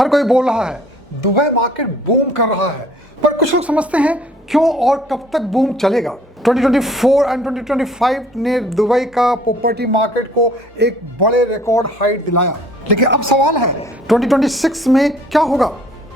हर कोई बोल रहा है दुबई मार्केट बूम कर रहा है, पर कुछ लोग समझते हैं क्यों और कब तक बूम चलेगा। 2024 एंड 2025 ने दुबई का प्रॉपर्टी मार्केट को एक बड़े रिकॉर्ड हाइट दिलाया, लेकिन अब सवाल है 2026 में क्या होगा।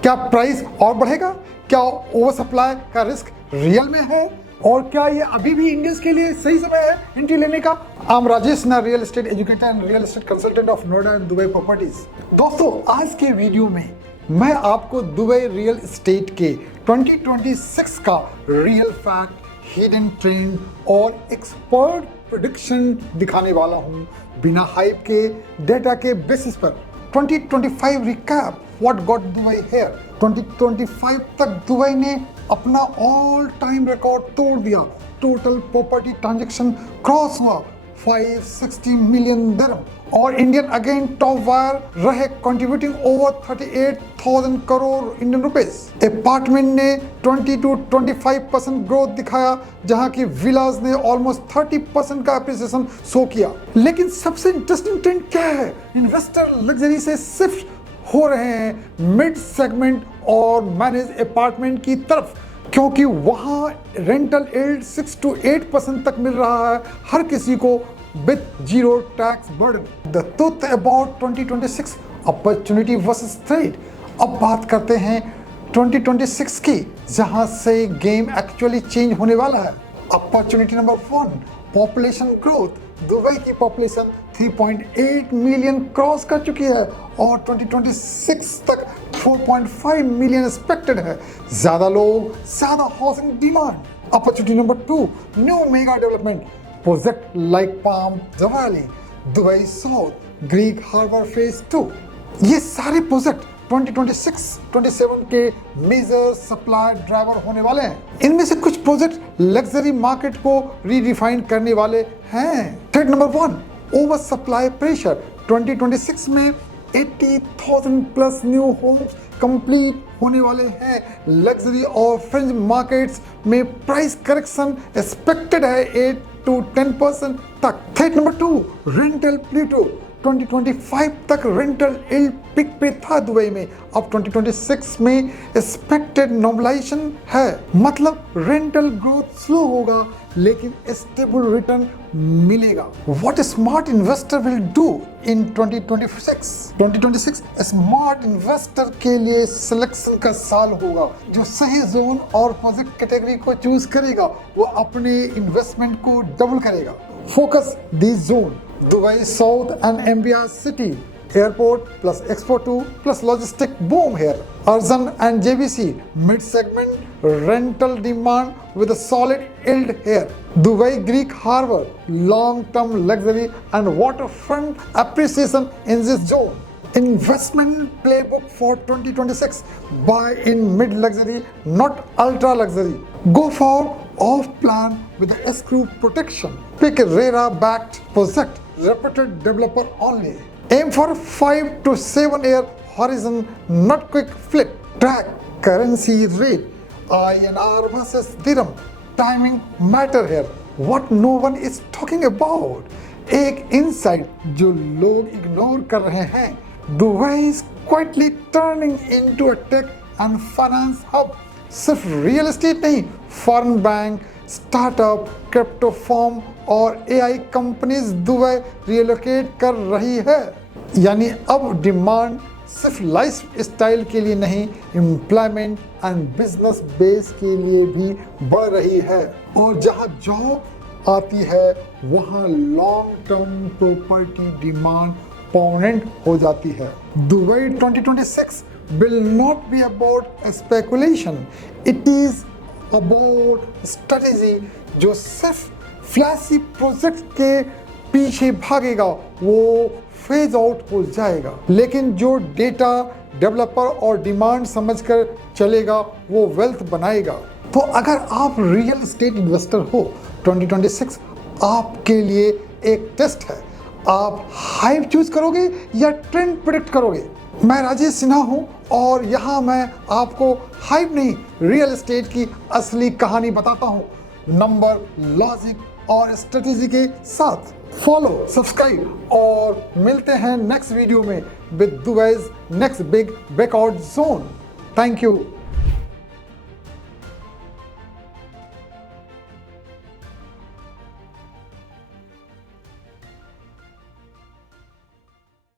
क्या प्राइस और बढ़ेगा? क्या ओवर सप्लाई का रिस्क रियल में है? और क्या ये अभी भी इंडियंस के लिए सही समय है एंट्री लेने का? आई एम राजेश ना, real estate educator and real estate consultant of Noida and Dubai properties. दोस्तों, आज के वीडियो में मैं आपको दुबई रियल एस्टेट के 2026 का रियल फैक्ट, हिडन ट्रेंड और एक्सपर्ट प्रेडिक्शन दिखाने वाला हूं, बिना हाइप के, डेटा के बेसिस पर। 2025 recap, what got Dubai here. 2025 तक दुबई ने अपना ऑल टाइम रिकॉर्ड तोड़ दिया। टोटल प्रॉपर्टी ट्रांजैक्शन क्रॉस हुआ 560 मिलियन दिरहम और इंडियन अगेन टॉप वायर रहे, contributing over 38,000 crore Indian rupees. Apartment ने 20 to 25% ग्रोथ दिखाया, जहां की विलास ने ऑलमोस्ट 30% का एप्रिसिएशन शो किया। लेकिन सबसे इंटरेस्टिंग ट्रेंड क्या है? इन्वेस्टर लग्जरी से शिफ्ट हो रहे हैं मिड सेगमेंट और मैनेज अपार्टमेंट की तरफ, क्योंकि वहां रेंटल यील्ड 6 to 8% तक मिल रहा है हर किसी को with zero tax burden. The truth about 2026 opportunity versus threat. अब बात करते हैं 2026 की, जहां से गेम एक्चुअली चेंज होने वाला है। Opportunity number 1, population growth. Dubai की पॉपुलेशन 3.8 मिलियन क्रॉस कर चुकी है और 2026 तक 4.5 मिलियन एक्सपेक्टेड है। ज्यादा लोग, ज्यादा housing demand. Opportunity number 2, new mega development project like Palm Jebel Ali, Dubai South, Creek Harbour phase 2। ये सारे प्रोजेक्ट 2026-27 के मेजर सप्लाई ड्राइवर होने वाले हैं। इनमें से कुछ प्रोजेक्ट लग्जरी मार्केट को रीडिफाइन करने वाले हैं। Threat number 1, over supply pressure. 2026 में 80,000 प्लस न्यू होम्स कंप्लीट होने वाले हैं। लग्जरी और फ्रिंज मार्केट्स में प्राइस करेक्शन एक्सपेक्टेड है 8 to 10% तक। थ्रेट नंबर 2, रेंटल प्लेटो। 2025 तक रेंटल यील्ड पिक पे था दुबई में, अब 2026 में एक्सपेक्टेड नॉर्मलाइजेशन है। मतलब रेंटल ग्रोथ स्लो होगा लेकिन स्टेबल रिटर्न मिलेगा। What smart investor will do in 2026? 2026 smart investor के लिए सिलेक्शन का साल होगा। जो सही जोन और प्रोजेक्ट कैटेगरी को चूज करेगा वो अपने इन्वेस्टमेंट को डबल करेगा। Focus this zone: Dubai South and MBR City, airport plus Expo 2 plus logistic boom here. Arjun and JBC, mid-segment rental demand with a solid yield here. Dubai Greek Harbour, long-term luxury and waterfront appreciation in this zone. Investment playbook for 2026: buy in mid-luxury, not ultra-luxury. Go for off-plan with the escrow protection. Pick a RERA-backed project, reputed developer only. Aim for 5 to 7 year horizon, not quick flip. Track currency rate, INR versus dirham. Timing matter here. What no one is talking about. एक insight जो लोग ignore कर रहे हैं. Dubai is quietly turning into a tech and finance hub. सिर्फ real estate नहीं, foreign bank, startup, crypto form और AI companies Dubai relocate कर रही है। यानी अब डिमांड सिर्फ लाइफ स्टाइल के लिए नहीं, एम्प्लॉयमेंट एंड बिजनेस बेस के लिए भी बढ़ रही है। और जहां जॉब आती है वहां long term property demand permanent हो जाती है। Dubai 2026 will not be about speculation, it is about strategy। जो सिर्फ फ्लैशी प्रोजेक्ट के पीछे भागेगा वो फेज आउट हो जाएगा, लेकिन जो डेटा, डेवलपर और डिमांड समझकर चलेगा वो वेल्थ बनाएगा। तो अगर आप रियल एस्टेट इन्वेस्टर हो, 2026 आपके लिए एक टेस्ट है। आप हाइप चूज करोगे या ट्रेंड प्रेडिक्ट करोगे? मैं राजेश सिन्हा हूं और यहां मैं आपको हाइप नहीं, रियल एस्टेट की असली कहानी बताता हूं, नंबर, लॉजिक और स्ट्रेटेजी के साथ। फॉलो, सब्सक्राइब और मिलते हैं नेक्स्ट वीडियो में with Dubai's next big breakout zone. Thank you.